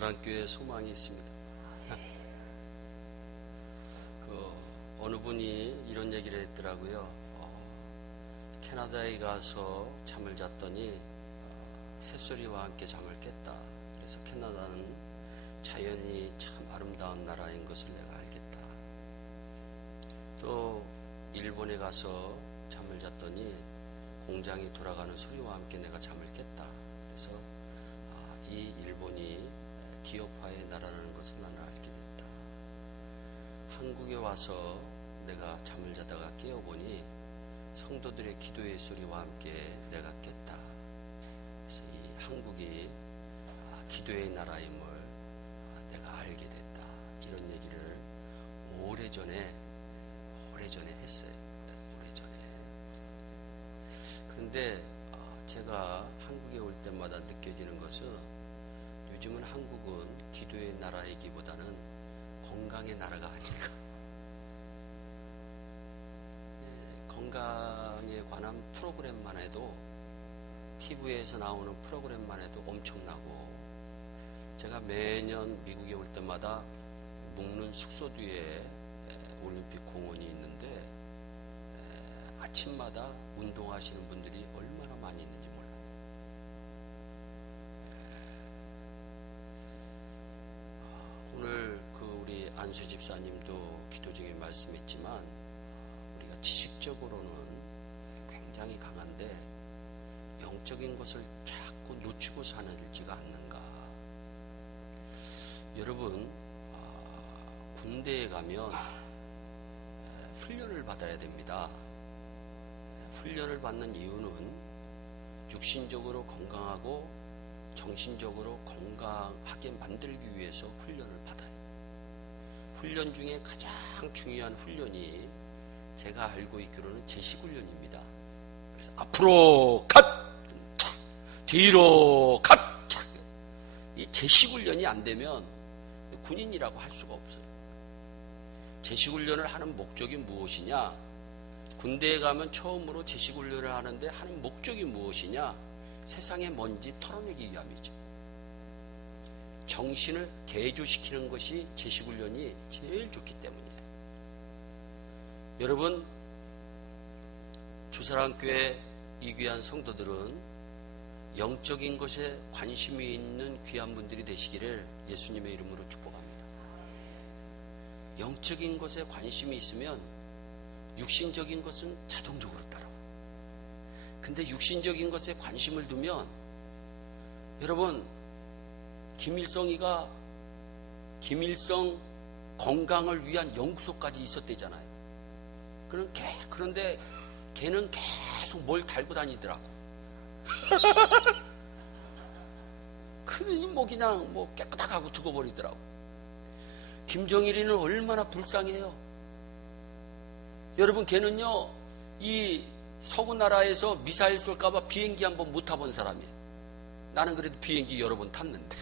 주사랑교회에 소망이 있습니다. 어느 분이 이런 얘기를 했더라고요. 캐나다에 가서 잠을 잤더니 새소리와 함께 잠을 깼다. 그래서 캐나다는 자연이 참 아름다운 나라인 것을 내가 알겠다. 또 일본에 가서 잠을 잤더니 공장이 돌아가는 소리와 함께 내가 잠을 깼다. 그래서 이 일본이 기업화의 나라라는 것을 나는 알게 됐다. 한국에 와서 내가 잠을 자다가 깨어보니 성도들의 기도의 소리와 함께 내가 깼다. 그래서 이 한국이 기도의 나라임을 내가 알게 됐다. 이런 얘기를 오래전에 했어요. 오래전에. 그런데 제가 한국에 올 때마다 느껴지는 것은 요즘은 한국은 기도의 나라이기보다는 건강의 나라가 아닌가. 건강에 관한 프로그램만 해도 TV에서 나오는 프로그램만 해도 엄청나고, 제가 매년 미국에 올 때마다 묵는 숙소 뒤에 올림픽 공원이 있는데 아침마다 운동하시는 분들이 얼마나 많이 있는지 몰라요. 오늘 우리 안수 집사님도 기도 중에 말씀했지만 우리가 지식적으로는 굉장히 강한데 영적인 것을 자꾸 놓치고 사는지가 않는가. 여러분, 군대에 가면 훈련을 받아야 됩니다. 훈련을 받는 이유는 육신적으로 건강하고 정신적으로 건강하게 만들기 위해서 훈련을 받아요. 훈련 중에 가장 중요한 훈련이 제가 알고 있기로는 제식훈련입니다. 그래서 앞으로 컷! 차! 뒤로 컷! 차! 이 제식훈련이 안 되면 군인이라고 할 수가 없어요. 제식훈련을 하는 목적이 무엇이냐? 군대에 가면 처음으로 제식훈련을 하는데 하는 목적이 무엇이냐? 세상의 먼지 털어내기 위함이죠. 정신을 개조시키는 것이 제식훈련이 제일 좋기 때문이에요. 여러분, 주사랑교회 이 귀한 성도들은 영적인 것에 관심이 있는 귀한 분들이 되시기를 예수님의 이름으로 축복합니다. 영적인 것에 관심이 있으면 육신적인 것은 자동적으로 따라와요. 근데 육신적인 것에 관심을 두면, 여러분, 김일성 건강을 위한 연구소까지 있었대잖아요. 그런데 걔는 계속 뭘 달고 다니더라고. 그러니 그냥 깨끗하고 죽어버리더라고. 김정일이는 얼마나 불쌍해요. 여러분, 걔는요, 이 서구 나라에서 미사일 쏠까봐 비행기 한번 못 타본 사람이에요. 나는 그래도 비행기 여러 번 탔는데.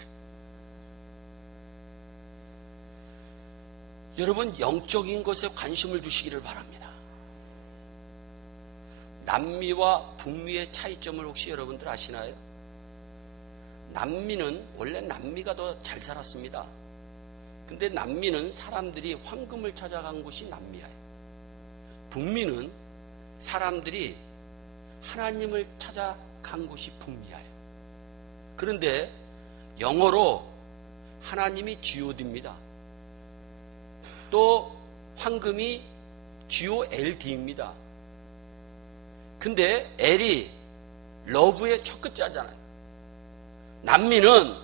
여러분, 영적인 것에 관심을 두시기를 바랍니다. 남미와 북미의 차이점을 혹시 여러분들 아시나요? 원래 남미가 더 잘 살았습니다. 근데 남미는 사람들이 황금을 찾아간 곳이 남미야예요. 북미는 사람들이 하나님을 찾아간 곳이 북미야예요. 그런데 영어로 하나님이 GOD입니다. 또 황금이 GOLD입니다. 근데 L이 러브의 첫 글자잖아요. 남미는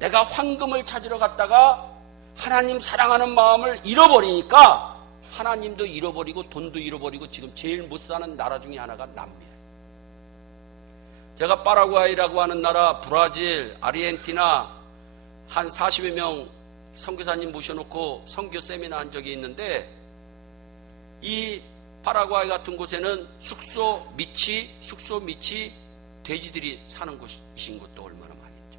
내가 황금을 찾으러 갔다가 하나님 사랑하는 마음을 잃어버리니까 하나님도 잃어버리고 돈도 잃어버리고 지금 제일 못 사는 나라 중에 하나가 남미예요. 제가 파라과이라고 하는 나라, 브라질, 아르헨티나 한 40여 명 선교사님 모셔놓고 선교 세미나 한 적이 있는데, 이 파라과이 같은 곳에는 숙소 밑이 돼지들이 사는 곳이신 것도 얼마나 많이 있죠.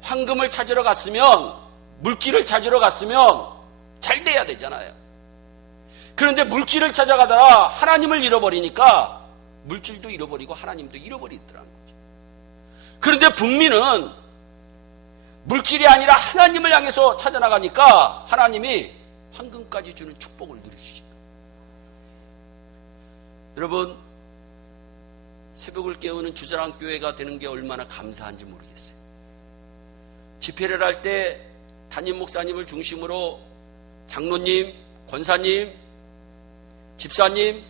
황금을 찾으러 갔으면, 물질을 찾으러 갔으면 잘 돼야 되잖아요. 그런데 물질을 찾아가다가 하나님을 잃어버리니까 물질도 잃어버리고 하나님도 잃어버리더라는 거죠. 그런데 북미는 물질이 아니라 하나님을 향해서 찾아나가니까 하나님이 황금까지 주는 축복을 누리시죠. 여러분, 새벽을 깨우는 주사랑교회가 되는 게 얼마나 감사한지 모르겠어요. 집회를 할 때 담임 목사님을 중심으로 장로님, 권사님, 집사님,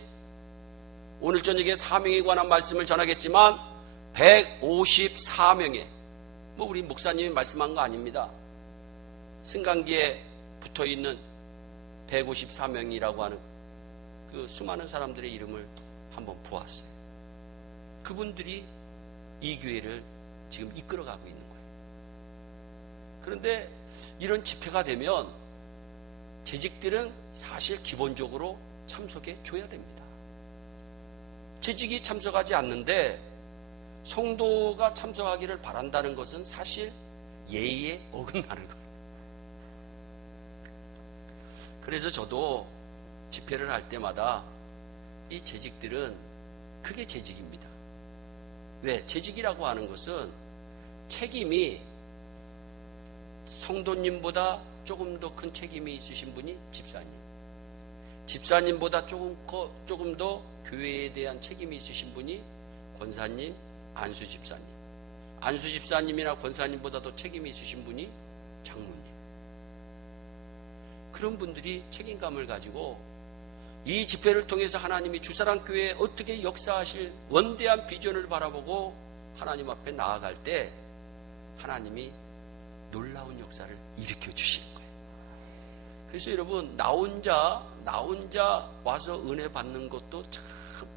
오늘 저녁에 사명에 관한 말씀을 전하겠지만 154명의 우리 목사님이 말씀한 거 아닙니다. 승강기에 붙어있는 154명이라고 하는 그 수많은 사람들의 이름을 한번 보았어요. 그분들이 이 교회를 지금 이끌어가고 있는 거예요. 그런데 이런 집회가 되면 재직들은 사실 기본적으로 참석해 줘야 됩니다. 재직이 참석하지 않는데 성도가 참석하기를 바란다는 것은 사실 예의에 어긋나는 거예요. 그래서 저도 집회를 할 때마다 이 재직들은 그게 재직입니다. 왜? 재직이라고 하는 것은 책임이 성도님보다 조금 더 큰 책임이 있으신 분이 집사님, 집사님보다 조금 더 교회에 대한 책임이 있으신 분이 권사님, 안수 집사님, 안수 집사님이나 권사님보다 더 책임이 있으신 분이 장로님. 그런 분들이 책임감을 가지고 이 집회를 통해서 하나님이 주사랑교회에 어떻게 역사하실 원대한 비전을 바라보고 하나님 앞에 나아갈 때 하나님이 놀라운 역사를 일으켜 주시는 거예요. 그래서 여러분, 나 혼자 와서 은혜 받는 것도 참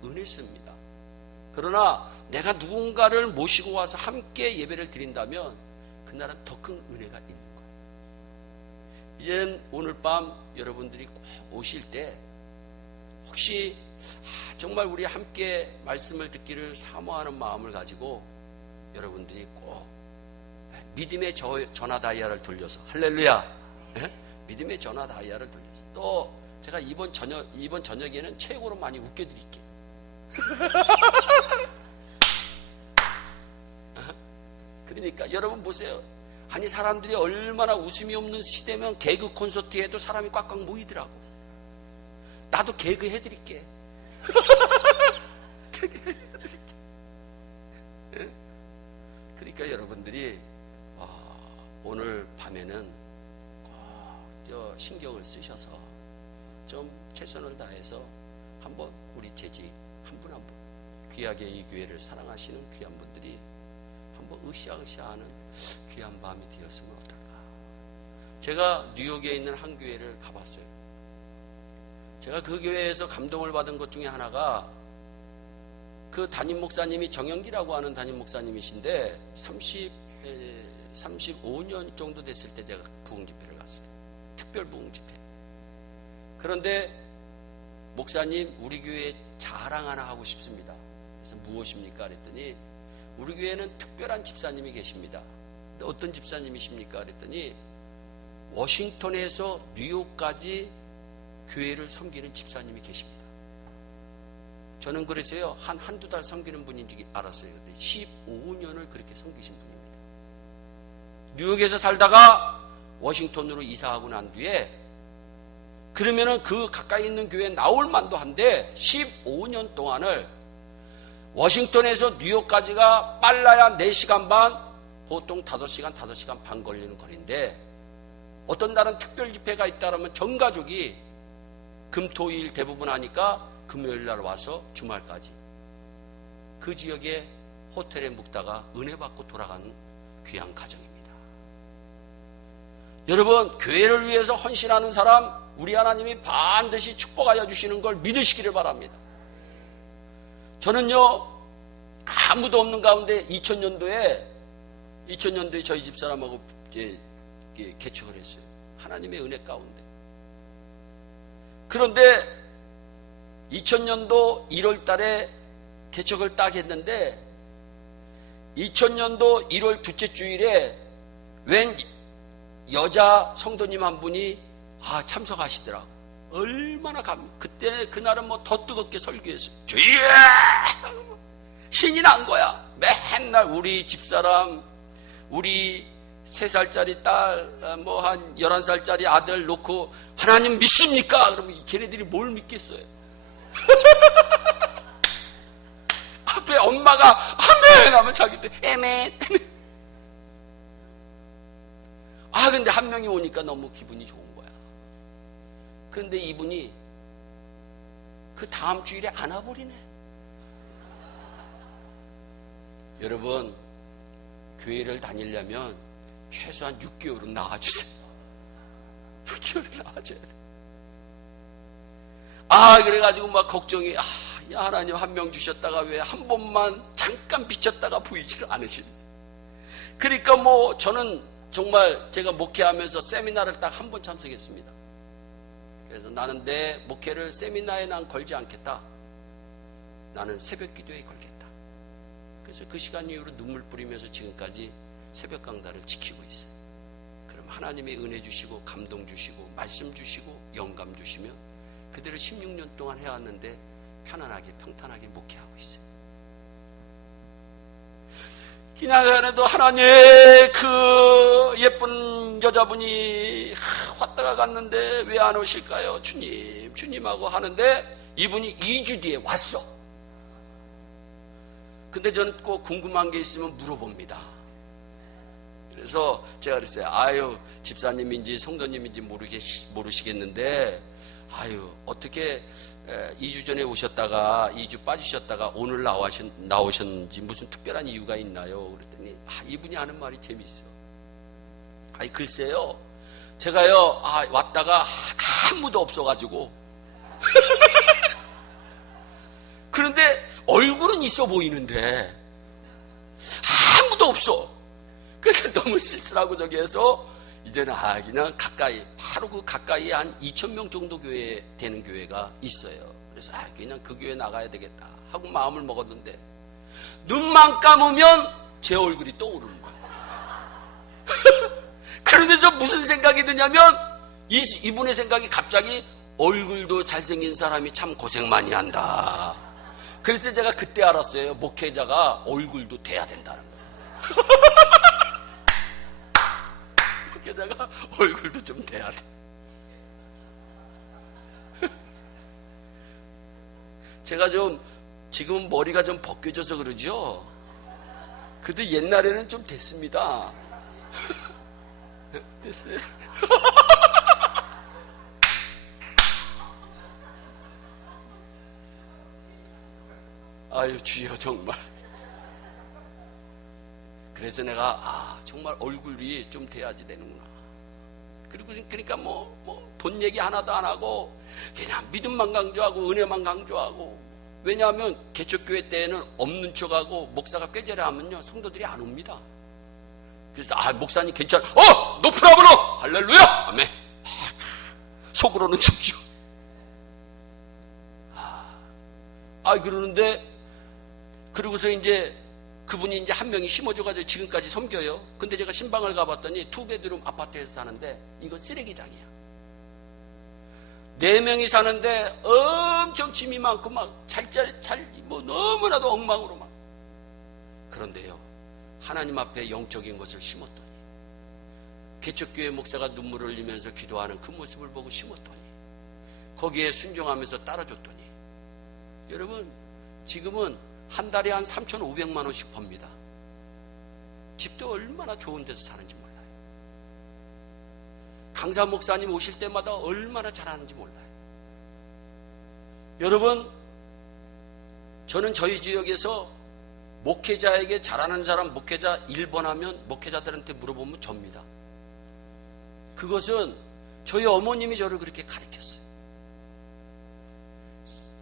은혜습니다. 그러나 내가 누군가를 모시고 와서 함께 예배를 드린다면 그날은 더 큰 은혜가 있는 거예요. 이젠 오늘 밤 여러분들이 꼭 오실 때 혹시 정말 우리 함께 말씀을 듣기를 사모하는 마음을 가지고 여러분들이 꼭 믿음의 전화 다이아를 돌려서, 할렐루야, 믿음의 전화 다이아를 돌려서, 또 제가 이번 저녁에는 최고로 많이 웃겨드릴게요. 그러니까 여러분 보세요. 아니, 사람들이 얼마나 웃음이 없는 시대면 개그 콘서트에도 사람이 꽉꽉 모이더라고. 나도 개그 해드릴게. 개그 해드릴게. 그러니까 여러분들이 오늘 밤에는 꼭 신경을 쓰셔서 좀 최선을 다해서 한번 우리 재직 한 분 한 분, 귀하게 이 교회를 사랑하시는 귀한 분들이 한번 으쌰으쌰하는 귀한 밤이 되었으면 어떨까. 제가 뉴욕에 있는 한 교회를 가봤어요. 제가 그 교회에서 감동을 받은 것 중에 하나가 그 담임 목사님이 정영기라고 하는 담임 목사님이신데 35년 정도 됐을 때 제가 부흥 집회를 갔어요. 특별 부흥 집회. 그런데 목사님, 우리 교회에 자랑 하나 하고 싶습니다. 그래서 무엇입니까? 그랬더니 우리 교회에는 특별한 집사님이 계십니다. 어떤 집사님이십니까? 그랬더니 워싱턴에서 뉴욕까지 교회를 섬기는 집사님이 계십니다. 저는 그래서요, 한두 달 섬기는 분인지 알았어요. 15년을 그렇게 섬기신 분입니다. 뉴욕에서 살다가 워싱턴으로 이사하고 난 뒤에, 그러면은 그 가까이 있는 교회에 나올 만도 한데 15년 동안을 워싱턴에서 뉴욕까지가 빨라야 4시간 반, 보통 5시간 반 걸리는 거리인데, 어떤 날은 특별 집회가 있다 그러면 전 가족이 금토일 대부분 하니까 금요일 날 와서 주말까지 그 지역의 호텔에 묵다가 은혜 받고 돌아가는 귀한 가정입니다. 여러분, 교회를 위해서 헌신하는 사람, 우리 하나님이 반드시 축복하여 주시는 걸 믿으시기를 바랍니다. 저는요, 아무도 없는 가운데 2000년도에 저희 집사람하고 개척을 했어요. 하나님의 은혜 가운데. 그런데 2000년도 1월 달에 개척을 딱 했는데 2000년도 1월 둘째 주일에 웬 여자 성도님 한 분이 참석하시더라고. 얼마나 그때 그날은 뭐 더 뜨겁게 설교했어요. 주여! 신이 난 거야. 맨날 우리 집사람, 우리 3살짜리 딸, 뭐 한 11살짜리 아들 놓고 하나님 믿습니까? 그러면 걔네들이 뭘 믿겠어요? 앞에 엄마가 아멘 하면 자기도 에멘. 아, 근데 한 명이 오니까 너무 기분이 좋은 거야. 그런데 이분이 그 다음 주일에 안 와버리네. 여러분, 교회를 다니려면 최소한 6개월은 나와주세요. 6개월은 나와줘야 돼. 아, 그래가지고 막 걱정이, 야, 하나님 한 명 주셨다가 왜 한 번만 잠깐 비쳤다가 보이지를 않으시는. 그러니까 뭐 저는 정말 제가 목회하면서 세미나를 딱 한 번 참석했습니다. 그래서 나는 내 목회를 세미나에 난 걸지 않겠다. 나는 새벽 기도에 걸겠다. 그래서 그 시간 이후로 눈물 뿌리면서 지금까지 새벽 강단을 지키고 있어요. 그럼 하나님의 은혜 주시고 감동 주시고 말씀 주시고 영감 주시면 그대로 16년 동안 해왔는데 편안하게 평탄하게 목회하고 있어요. 기나간에도 하나님 그 예쁜 여자분이 왔다가 갔는데 왜 안 오실까요? 주님, 주님하고 하는데 이분이 2주 뒤에 왔어. 근데 저는 꼭 궁금한 게 있으면 물어봅니다. 그래서 제가 그랬어요. 아유, 집사님인지 성도님인지 모르시겠는데 아유, 어떻게 2주 전에 오셨다가 2주 빠지셨다가 오늘 나오셨는지 무슨 특별한 이유가 있나요? 그랬더니 이분이 하는 말이 재미있어. 글쎄요, 제가요 왔다가 아무도 없어가지고 그런데 얼굴은 있어 보이는데 아무도 없어. 그래서 너무 쓸쓸하고 저기 해서 이제는 그냥 가까이, 바로 그 가까이에 한 2,000명 정도 교회 되는 교회가 있어요. 그래서 그냥 그 교회 나가야 되겠다 하고 마음을 먹었는데 눈만 감으면 제 얼굴이 떠오르는 거예요. 그러면서 무슨 생각이 드냐면 이분의 생각이 갑자기 얼굴도 잘생긴 사람이 참 고생 많이 한다. 그래서 제가 그때 알았어요. 목회자가 얼굴도 돼야 된다는 거예요. 목회자가 얼굴도 좀 돼야 돼. 제가 좀 지금 머리가 좀 벗겨져서 그러죠. 그래도 옛날에는 좀 됐습니다. 됐어요. 아유, 주여, 정말. 그래서 내가 정말 얼굴이 좀 돼야지 되는구나. 그러니까 돈 얘기 하나도 안 하고 그냥 믿음만 강조하고 은혜만 강조하고. 왜냐하면 개척교회 때에는 없는 척하고 목사가 꾀죄라 하면요 성도들이 안 옵니다. 그래서 목사님 괜찮아, 노프라브로 할렐루야 아멘. 속으로는 죽죠. 그러는데 그러고서 이제 그분이 이제 한 명이 심어줘가지고 지금까지 섬겨요. 근데 제가 신방을 가봤더니 2베드룸 아파트에서 사는데 이건 쓰레기장이야. 4명이 사는데 엄청 짐이 많고 너무나도 엉망으로 막. 그런데요, 하나님 앞에 영적인 것을 심었더니 개척교회 목사가 눈물을 흘리면서 기도하는 그 모습을 보고 심었더니 거기에 순종하면서 따라줬더니 여러분, 지금은 한 달에 한 3,500만 원씩 법니다. 집도 얼마나 좋은 데서 사는지 몰라요. 강사 목사님 오실 때마다 얼마나 잘하는지 몰라요. 여러분, 저는 저희 지역에서 목회자에게 잘하는 사람, 목회자 1번 하면 목회자들한테 물어보면 접니다. 그것은 저희 어머님이 저를 그렇게 가르쳤어요.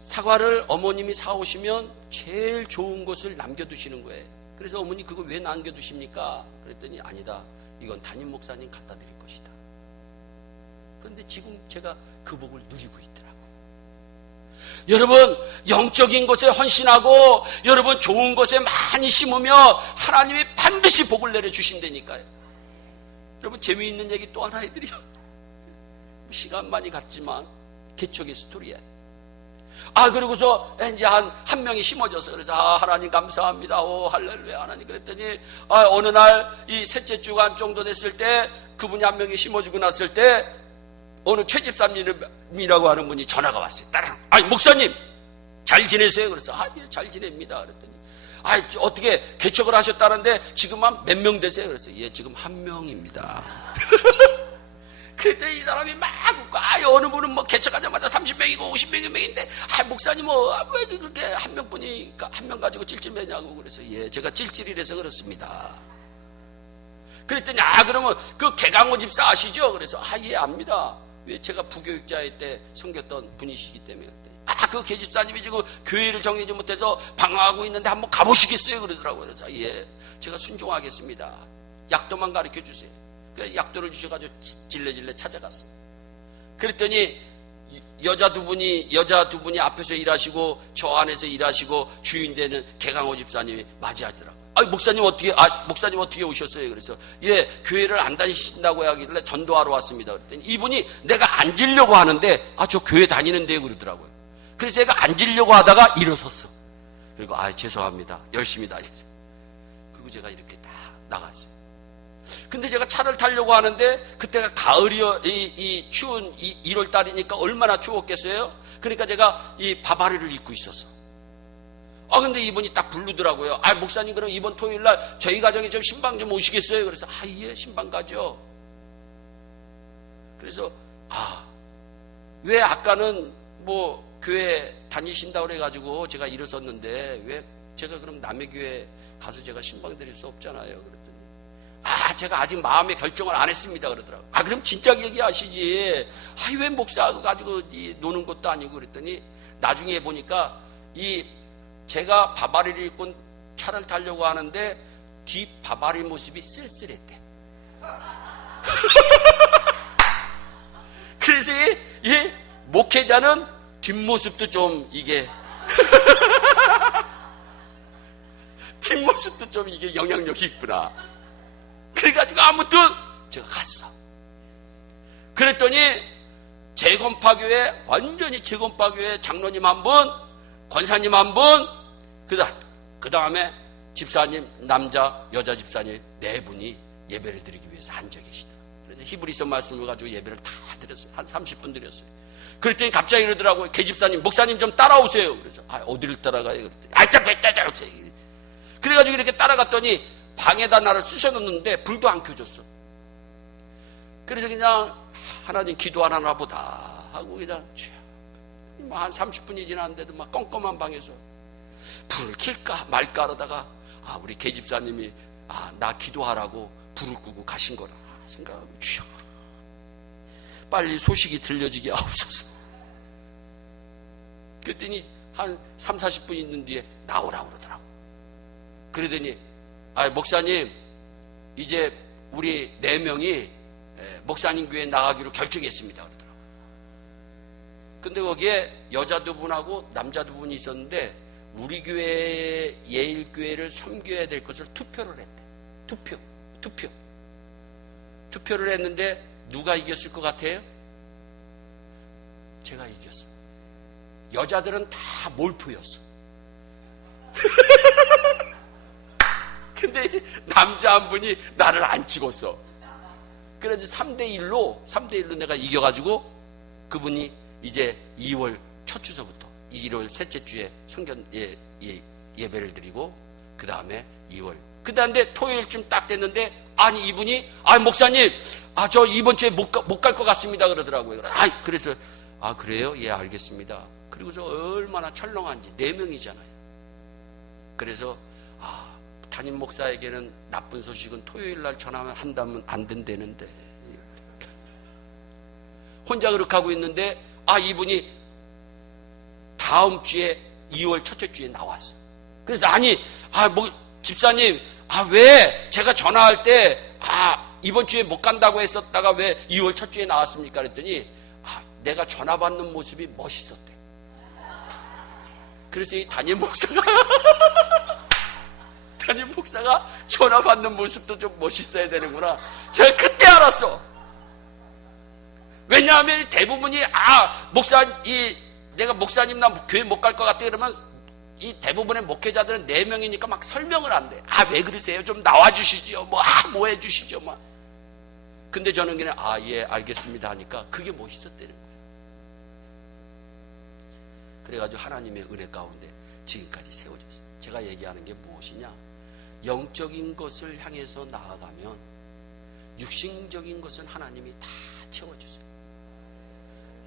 사과를 어머님이 사오시면 제일 좋은 것을 남겨두시는 거예요. 그래서 어머니 그거 왜 남겨두십니까? 그랬더니 아니다, 이건 담임 목사님 갖다 드릴 것이다. 그런데 지금 제가 그 복을 누리고 있더라고요. 여러분, 영적인 것에 헌신하고 여러분 좋은 것에 많이 심으며 하나님이 반드시 복을 내려주신다니까요. 여러분, 재미있는 얘기 또 하나 해드려. 시간 많이 갔지만 개척의 스토리에 그리고서 이제 한 명이 심어져서, 그래서 하나님 감사합니다. 오, 할렐루야, 하나님. 그랬더니, 어느 날 이 셋째 주간 정도 됐을 때, 그분이 한 명이 심어주고 났을 때, 어느 최집사님이라고 하는 분이 전화가 왔어요. 따라, 목사님, 잘 지내세요? 그래서, 예, 잘 지냅니다. 그랬더니, 어떻게 개척을 하셨다는데, 지금 한 몇 명 되세요? 그래서, 예, 지금 한 명입니다. 그때 이 사람이 막 웃고, 어느 분은 뭐 개척하자마자 30명이고 50명인데, 목사님 왜 그렇게 한 명뿐이, 한 명 가지고 찔찔매냐고. 그래서, 예, 제가 찔찔이라서 그렇습니다. 그랬더니, 그러면 그 개강호 집사 아시죠? 그래서, 예, 압니다. 왜 제가 부교육자일 때 섬겼던 분이시기 때문에. 그 계집사님이 지금 교회를 정해지 못해서 방황하고 있는데 한번 가보시겠어요? 그러더라고요. 그래서, 예, 제가 순종하겠습니다. 약도만 가르쳐 주세요. 그 약도를 주셔가지고 질레질레 찾아갔어요. 그랬더니 여자 두 분이 앞에서 일하시고 저 안에서 일하시고 주인 되는 개강호 집사님이 맞이하더라고요. 목사님 어떻게 오셨어요? 그래서, 예, 교회를 안 다니신다고 하길래 전도하러 왔습니다. 그랬더니 이분이 내가 앉으려고 하는데, 저 교회 다니는데요. 그러더라고요. 그래서 제가 앉으려고 하다가 일어섰어. 그리고, 죄송합니다. 열심히 다니세요. 그리고 제가 이렇게 딱 나갔어요. 근데 제가 차를 타려고 하는데, 그때가 가을이요, 이 추운 1월 달이니까 얼마나 추웠겠어요? 그러니까 제가 이 바바리를 입고 있었어. 근데 이분이 딱 부르더라고요. 목사님, 그럼 이번 토요일 날 저희 가정에 좀 신방 좀 오시겠어요? 그래서, 예, 신방 가죠. 그래서, 왜 아까는 뭐 교회 다니신다고 그래가지고 제가 일어섰는데, 왜 제가 그럼 남의 교회 가서 제가 신방 드릴 수 없잖아요. 그랬더니, 제가 아직 마음의 결정을 안 했습니다. 그러더라고요. 그럼 진작 얘기하시지. 왜 목사하고 가지고 노는 것도 아니고. 그랬더니, 나중에 보니까 제가 바바리를 입고 차를 타려고 하는데 뒤 바바리 모습이 쓸쓸했대. 그래서 이 목회자는 뒷모습도 좀 이게 뒷모습도 좀 이게 영향력이 있구나. 그래가지고 아무튼 제가 갔어. 그랬더니 재건파교회, 완전히 재건파교회 장로님 한 분, 권사님 한 분, 그 다음에 집사님, 남자, 여자 집사님 4분이 예배를 드리기 위해서 앉아 계시더라. 그래서 히브리서 말씀을 가지고 예배를 다 드렸어요. 한 30분 드렸어요. 그랬더니 갑자기 이러더라고요. 계집사님, 목사님 좀 따라오세요. 그래서, 어디를 따라가요? 그랬더니, 따라오세요. 그래가지고 이렇게 따라갔더니 방에다 나를 쑤셔놓는데 불도 안 켜졌어. 그래서 그냥 하나님 기도하나 보다 하고 그냥 한 30분이 지났는데도 막 껌껌한 방에서 불을 킬까 말까 하다가 우리 계집사님이 나 기도하라고 불을 끄고 가신 거라 생각하고 빨리 소식이 들려지게 하옵소서. 그랬더니 한 3, 40분 있는 뒤에 나오라고 그러더라고. 그러더니 목사님, 이제 우리 4명이 목사님 교회에 나가기로 결정했습니다. 그러더라고. 근데 거기에 여자 2분하고 남자 2분이 있었는데 우리 교회 예일교회를 섬겨야 될 것을 투표를 했대. 투표를 했는데 누가 이겼을 것 같아요? 제가 이겼어. 여자들은 다 몰표였어. 근데 남자 한 분이 나를 안 찍었어. 그래서 3대1로 내가 이겨가지고 그분이 이제 2월 첫 주서부터 1월 셋째 주에 성견 예배를 드리고 그 다음에 2월 그 다음에 토요일쯤 딱 됐는데 이분이 목사님 저 이번 주에 못 갈 것 같습니다 그러더라고요. 그래서 그래요? 예, 알겠습니다. 그리고서 얼마나 철렁한지 4명이잖아요. 그래서 담임 목사에게는 나쁜 소식은 토요일 날 전화한다면 안 된다는데 혼자 그렇게 하고 있는데 이분이 다음 주에 2월 첫째 주에 나왔어. 그래서 집사님 왜 제가 전화할 때 이번 주에 못 간다고 했었다가 왜 2월 첫 주에 나왔습니까? 그랬더니 내가 전화 받는 모습이 멋있었대. 그래서 이 담임 목사가 전화 받는 모습도 좀 멋있어야 되는구나. 제가 그때 알았어. 왜냐하면 대부분이 목사 내가 목사님 나 교회 못 갈 것 같아 그러면 이 대부분의 목회자들은 4명이니까 막 설명을 안 돼. 아, 왜 그러세요? 좀 나와주시죠. 뭐 해주시죠. 근데 저는 그냥 예, 알겠습니다 하니까 그게 멋있었다는 거예요. 그래가지고 하나님의 은혜 가운데 지금까지 세워졌어요. 제가 얘기하는 게 무엇이냐? 영적인 것을 향해서 나아가면 육신적인 것은 하나님이 다 채워주세요.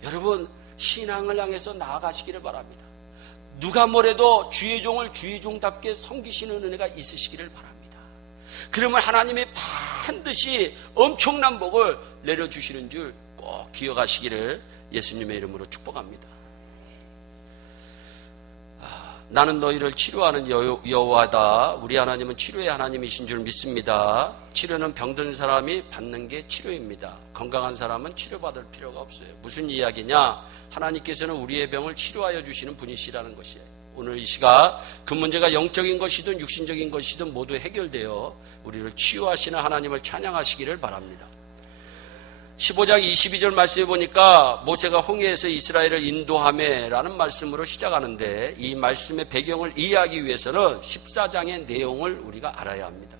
여러분, 신앙을 향해서 나아가시기를 바랍니다. 누가 뭐래도 주의 종을 주의 종답게 섬기시는 은혜가 있으시기를 바랍니다. 그러면 하나님이 반드시 엄청난 복을 내려주시는 줄 꼭 기억하시기를 예수님의 이름으로 축복합니다. 나는 너희를 치료하는 여호와다. 우리 하나님은 치료의 하나님이신 줄 믿습니다. 치료는 병든 사람이 받는 게 치료입니다. 건강한 사람은 치료받을 필요가 없어요. 무슨 이야기냐? 하나님께서는 우리의 병을 치료하여 주시는 분이시라는 것이에요. 오늘 이 시각 그 문제가 영적인 것이든 육신적인 것이든 모두 해결되어 우리를 치유하시는 하나님을 찬양하시기를 바랍니다. 15장 22절 말씀해 보니까 모세가 홍해에서 이스라엘을 인도하매라는 말씀으로 시작하는데, 이 말씀의 배경을 이해하기 위해서는 14장의 내용을 우리가 알아야 합니다.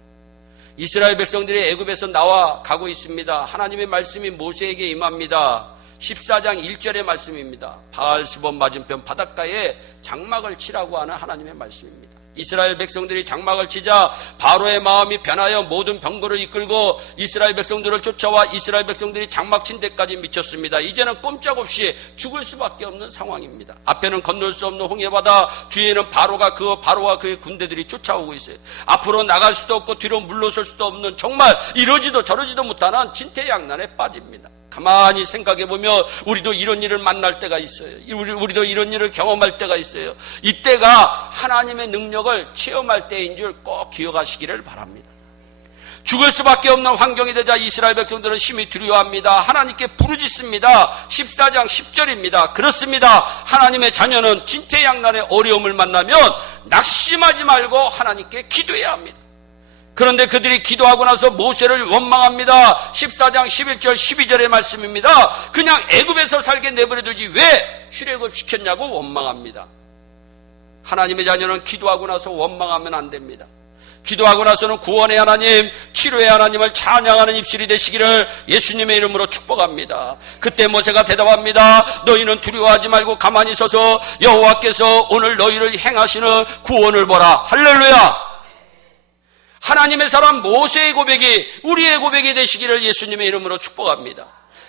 이스라엘 백성들이 애굽에서 나와 가고 있습니다. 하나님의 말씀이 모세에게 임합니다. 14장 1절의 말씀입니다. 바알스본 맞은편 바닷가에 장막을 치라고 하는 하나님의 말씀입니다. 이스라엘 백성들이 장막을 치자 바로의 마음이 변하여 모든 병거를 이끌고 이스라엘 백성들을 쫓아와 이스라엘 백성들이 장막 친 데까지 미쳤습니다. 이제는 꼼짝없이 죽을 수밖에 없는 상황입니다. 앞에는 건널 수 없는 홍해바다, 뒤에는 바로와 그의 군대들이 쫓아오고 있어요. 앞으로 나갈 수도 없고 뒤로 물러설 수도 없는, 정말 이러지도 저러지도 못하는 진퇴양난에 빠집니다. 가만히 생각해보면 우리도 이런 일을 만날 때가 있어요. 우리도 이런 일을 경험할 때가 있어요. 이때가 하나님의 능력을 체험할 때인 줄 꼭 기억하시기를 바랍니다. 죽을 수밖에 없는 환경이 되자 이스라엘 백성들은 심히 두려워합니다. 하나님께 부르짖습니다. 14장 10절입니다. 그렇습니다. 하나님의 자녀는 진퇴양난의 어려움을 만나면 낙심하지 말고 하나님께 기도해야 합니다. 그런데 그들이 기도하고 나서 모세를 원망합니다. 14장 11절 12절의 말씀입니다. 그냥 애굽에서 살게 내버려두지 왜 출애굽 시켰냐고 원망합니다. 하나님의 자녀는 기도하고 나서 원망하면 안 됩니다. 기도하고 나서는 구원의 하나님, 치료의 하나님을 찬양하는 입술이 되시기를 예수님의 이름으로 축복합니다. 그때 모세가 대답합니다. 너희는 두려워하지 말고 가만히 서서 여호와께서 오늘 너희를 행하시는 구원을 보라. 할렐루야. 하나님의 사람 모세의 고백이 우리의 고백이 되시기를 예수님의 이름으로 축복합니다.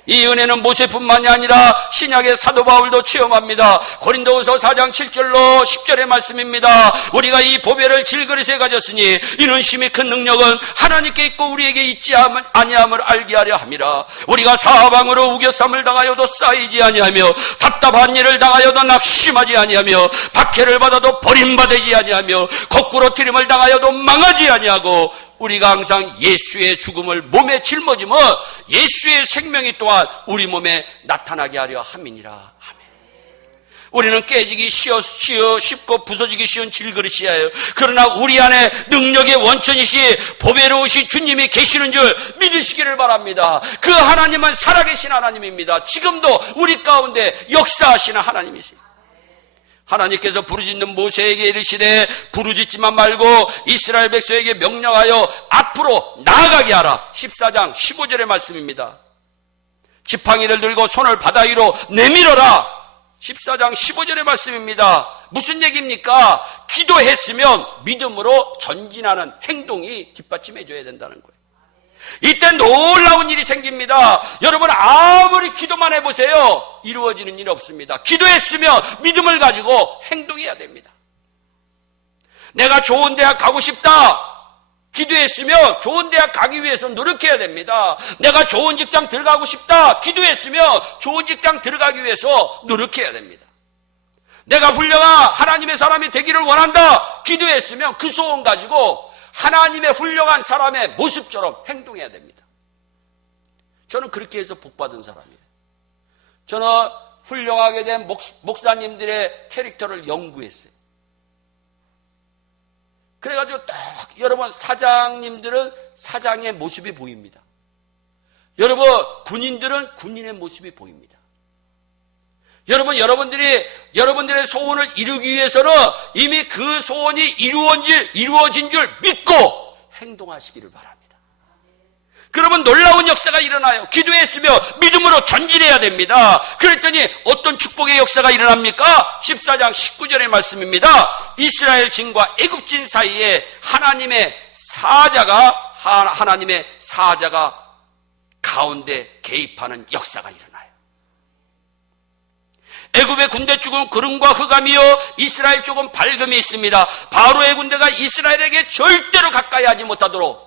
이 은혜는 모세뿐만이 아니라 신약의 사도 바울도 체험합니다. 고린도후서 4장 7절로 10절의 말씀입니다. 우리가 이 보배를 질그릇에 가졌으니 이는 심히 큰 능력은 하나님께 있고 우리에게 있지 아니함을 알게 하려 함이라. 우리가 사방으로 우겨쌈을 당하여도 쌓이지 아니하며 답답한 일을 당하여도 낙심하지 아니하며 박해를 받아도 버림받지 아니하며 거꾸로 트림을 당하여도 망하지 아니하고, 우리가 항상 예수의 죽음을 몸에 짊어지면 예수의 생명이 또한 우리 몸에 나타나게 하려 함이니라. 아멘. 우리는 깨지기 쉽고 부서지기 쉬운 질그릇이에요. 그러나 우리 안에 능력의 원천이시 보배로우시 주님이 계시는 줄 믿으시기를 바랍니다. 그 하나님은 살아계신 하나님입니다. 지금도 우리 가운데 역사하시는 하나님이세요. 하나님께서 부르짖는 모세에게 이르시되 부르짖지만 말고 이스라엘 백성에게 명령하여 앞으로 나아가게 하라. 14장 15절의 말씀입니다. 지팡이를 들고 손을 바다 위로 내밀어라. 14장 15절의 말씀입니다. 무슨 얘기입니까? 기도했으면 믿음으로 전진하는 행동이 뒷받침해줘야 된다는 거예요. 이때 놀라운 일이 생깁니다. 여러분, 아무리 기도만 해보세요. 이루어지는 일이 없습니다. 기도했으면 믿음을 가지고 행동해야 됩니다. 내가 좋은 대학 가고 싶다. 기도했으면 좋은 대학 가기 위해서 노력해야 됩니다. 내가 좋은 직장 들어가고 싶다. 기도했으면 좋은 직장 들어가기 위해서 노력해야 됩니다. 내가 훌륭한 하나님의 사람이 되기를 원한다. 기도했으면 그 소원 가지고 하나님의 훌륭한 사람의 모습처럼 행동해야 됩니다. 저는 그렇게 해서 복받은 사람이에요. 저는 훌륭하게 된 목사님들의 캐릭터를 연구했어요. 그래가지고 딱 여러분, 사장님들은 사장의 모습이 보입니다. 여러분, 군인들은 군인의 모습이 보입니다. 여러분들의 소원을 이루기 위해서는 이미 그 소원이 이루어진 줄 믿고 행동하시기를 바랍니다. 그러면 놀라운 역사가 일어나요. 기도했으며 믿음으로 전진해야 됩니다. 그랬더니 어떤 축복의 역사가 일어납니까? 14장 19절의 말씀입니다. 이스라엘 진과 애굽진 사이에 하나님의 사자가 가운데 개입하는 역사가 일어나요. 애굽의 군대 쪽은 구름과 흑암이요 이스라엘 쪽은 밝음이 있습니다. 바로의 군대가 이스라엘에게 절대로 가까이 하지 못하도록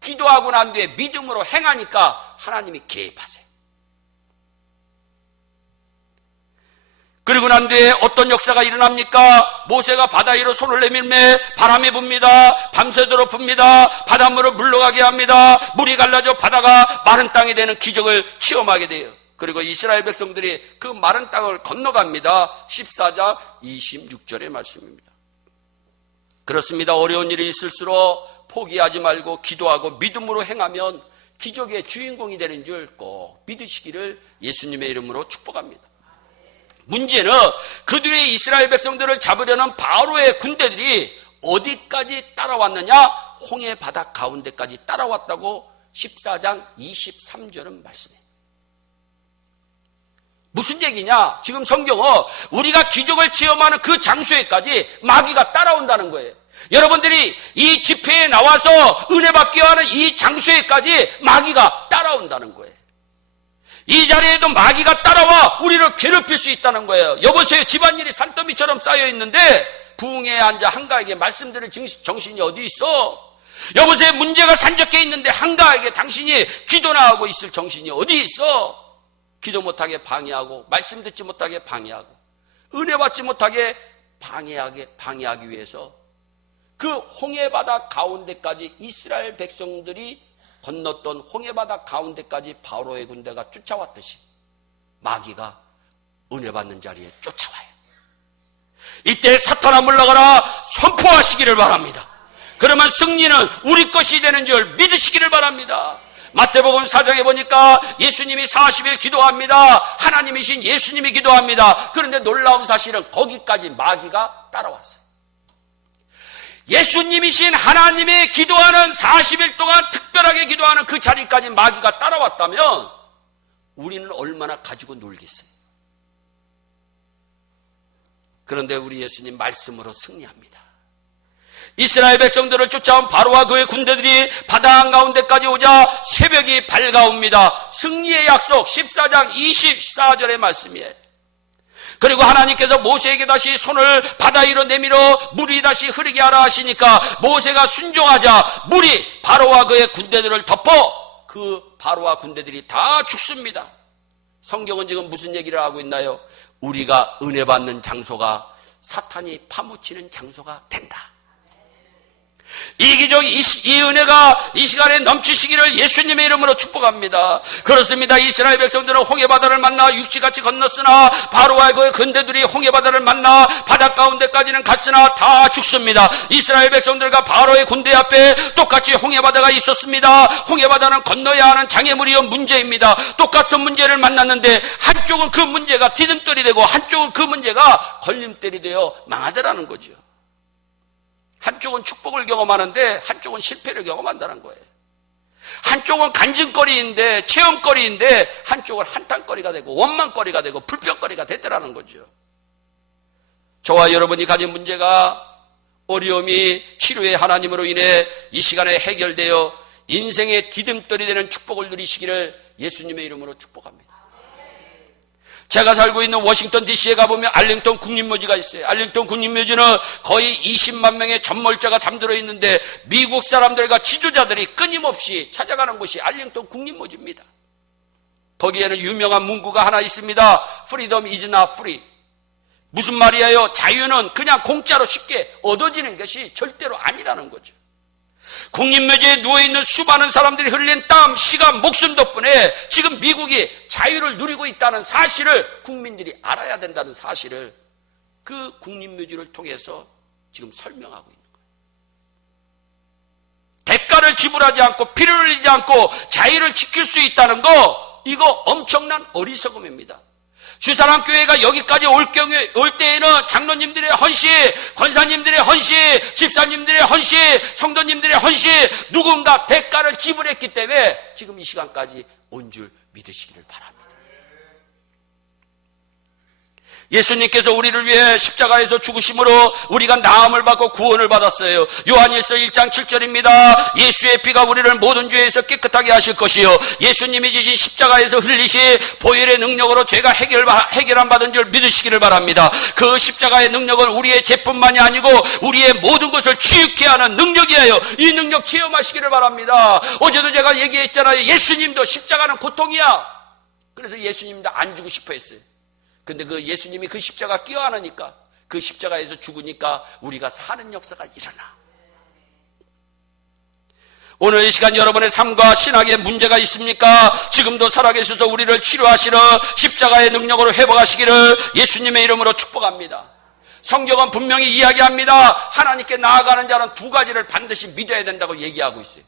기도하고 난 뒤에 믿음으로 행하니까 하나님이 개입하세요. 그리고 난 뒤에 어떤 역사가 일어납니까? 모세가 바다 위로 손을 내밀매 바람이 붑니다. 밤새도록 붑니다. 바닷물을 물러가게 합니다. 물이 갈라져 바다가 마른 땅이 되는 기적을 체험하게 돼요. 그리고 이스라엘 백성들이 그 마른 땅을 건너갑니다. 14장 26절의 말씀입니다. 그렇습니다. 어려운 일이 있을수록 포기하지 말고 기도하고 믿음으로 행하면 기적의 주인공이 되는 줄 꼭 믿으시기를 예수님의 이름으로 축복합니다. 문제는 그 뒤에 이스라엘 백성들을 잡으려는 바로의 군대들이 어디까지 따라왔느냐? 홍해 바다 가운데까지 따라왔다고 14장 23절은 말씀해요. 무슨 얘기냐? 지금 성경은 우리가 기적을 체험하는 그 장소에까지 마귀가 따라온다는 거예요. 여러분들이 이 집회에 나와서 은혜 받기 하는 이 장소에까지 마귀가 따라온다는 거예요. 이 자리에도 마귀가 따라와 우리를 괴롭힐 수 있다는 거예요. 여보세요. 집안일이 산더미처럼 쌓여 있는데 부흥회에 앉아 한가하게 말씀드릴 정신이 어디 있어? 여보세요. 문제가 산적해 있는데 한가하게 당신이 기도나 하고 있을 정신이 어디 있어? 기도 못하게 방해하고 말씀 듣지 못하게 방해하고 은혜 받지 못하게 방해하기 위해서 그 홍해바다 가운데까지 이스라엘 백성들이 건넜던 홍해바다 가운데까지 바로의 군대가 쫓아왔듯이 마귀가 은혜 받는 자리에 쫓아와요. 이때 사탄아 물러가라 선포하시기를 바랍니다. 그러면 승리는 우리 것이 되는 줄 믿으시기를 바랍니다. 마태복음 4장에 보니까 예수님이 40일 기도합니다. 하나님이신 예수님이 기도합니다. 그런데 놀라운 사실은 거기까지 마귀가 따라왔어요. 예수님이신 하나님이 기도하는 40일 동안 특별하게 기도하는 그 자리까지 마귀가 따라왔다면 우리는 얼마나 가지고 놀겠어요. 그런데 우리 예수님 말씀으로 승리합니다. 이스라엘 백성들을 쫓아온 바로와 그의 군대들이 바다 한가운데까지 오자 새벽이 밝아옵니다. 승리의 약속 14장 24절의 말씀이에요. 그리고 하나님께서 모세에게 다시 손을 바다 위로 내밀어 물이 다시 흐르게 하라 하시니까 모세가 순종하자 물이 바로와 그의 군대들을 덮어 그 바로와 군대들이 다 죽습니다. 성경은 지금 무슨 얘기를 하고 있나요? 우리가 은혜 받는 장소가 사탄이 파묻히는 장소가 된다. 이 기적, 이 은혜가 이 시간에 넘치시기를 예수님의 이름으로 축복합니다. 그렇습니다. 이스라엘 백성들은 홍해바다를 만나 육지같이 건넜으나 바로와 그의 군대들이 홍해바다를 만나 바다 가운데까지는 갔으나 다 죽습니다. 이스라엘 백성들과 바로의 군대 앞에 똑같이 홍해바다가 있었습니다. 홍해바다는 건너야 하는 장애물이요 문제입니다. 똑같은 문제를 만났는데 한쪽은 그 문제가 디딤돌이 되고 한쪽은 그 문제가 걸림돌이 되어 망하더라는 거죠. 한쪽은 축복을 경험하는데 한쪽은 실패를 경험한다는 거예요. 한쪽은 간증거리인데 체험거리인데 한쪽은 한탄거리가 되고 원망거리가 되고 불평거리가 되더라는 거죠. 저와 여러분이 가진 문제가 어려움이 치료의 하나님으로 인해 이 시간에 해결되어 인생의 디딤돌이 되는 축복을 누리시기를 예수님의 이름으로 축복합니다. 제가 살고 있는 워싱턴 DC에 가보면 알링턴 국립묘지가 있어요. 알링턴 국립묘지는 거의 20만 명의 전몰자가 잠들어 있는데 미국 사람들과 지도자들이 끊임없이 찾아가는 곳이 알링턴 국립묘지입니다. 거기에는 유명한 문구가 하나 있습니다. Freedom is not free. 무슨 말이에요? 자유는 그냥 공짜로 쉽게 얻어지는 것이 절대로 아니라는 거죠. 국립묘지에 누워있는 수많은 사람들이 흘린 땀, 시간, 목숨 덕분에 지금 미국이 자유를 누리고 있다는 사실을 국민들이 알아야 된다는 사실을 그 국립묘지를 통해서 지금 설명하고 있는 거예요. 대가를 지불하지 않고 피를 흘리지 않고 자유를 지킬 수 있다는 거, 이거 엄청난 어리석음입니다. 주사랑교회가 여기까지 올 때에는 장로님들의 헌신, 권사님들의 헌신, 집사님들의 헌신, 성도님들의 헌신, 누군가 대가를 지불했기 때문에 지금 이 시간까지 온 줄 믿으시기를 바랍니다. 예수님께서 우리를 위해 십자가에서 죽으심으로 우리가 나음을 받고 구원을 받았어요. 요한일서 1장 7절입니다. 예수의 피가 우리를 모든 죄에서 깨끗하게 하실 것이요, 예수님이 지신 십자가에서 흘리신 보혈의 능력으로 죄가 해결함 받은 줄 믿으시기를 바랍니다. 그 십자가의 능력은 우리의 죄뿐만이 아니고 우리의 모든 것을 치유케 하는 능력이에요. 이 능력 체험하시기를 바랍니다. 어제도 제가 얘기했잖아요. 예수님도 십자가는 고통이야. 그래서 예수님도 안 주고 싶어 했어요. 근데 그 예수님이 그 십자가 끼어 안으니까, 그 십자가에서 죽으니까 우리가 사는 역사가 일어나. 오늘 이 시간 여러분의 삶과 신학에 문제가 있습니까? 지금도 살아계셔서 우리를 치료하시는 십자가의 능력으로 회복하시기를 예수님의 이름으로 축복합니다. 성경은 분명히 이야기합니다. 하나님께 나아가는 자는 두 가지를 반드시 믿어야 된다고 얘기하고 있어요.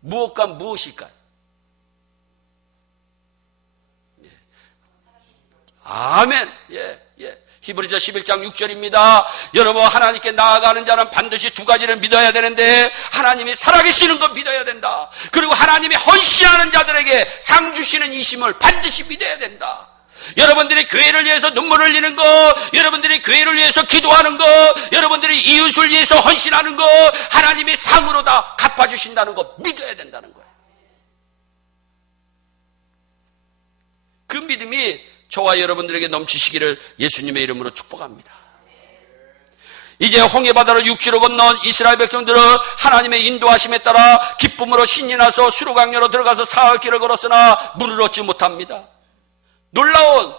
무엇과 무엇일까요? 아멘. 히브리서 11장 6절입니다. 여러분, 하나님께 나아가는 자는 반드시 두 가지를 믿어야 되는데, 하나님이 살아계시는 거 믿어야 된다. 그리고 하나님이 헌신하는 자들에게 상 주시는 이심을 반드시 믿어야 된다. 여러분들이 교회를 위해서 눈물을 흘리는 거, 여러분들이 교회를 위해서 기도하는 거, 여러분들이 이웃을 위해서 헌신하는 거, 하나님이 상으로 다 갚아주신다는 거 믿어야 된다는 거예요. 그 믿음이 저와 여러분들에게 넘치시기를 예수님의 이름으로 축복합니다. 이제 홍해바다를 육지로 건넌 이스라엘 백성들은 하나님의 인도하심에 따라 기쁨으로 신이 나서 수르강요로 들어가서 사흘 길을 걸었으나 물을 얻지 못합니다. 놀라운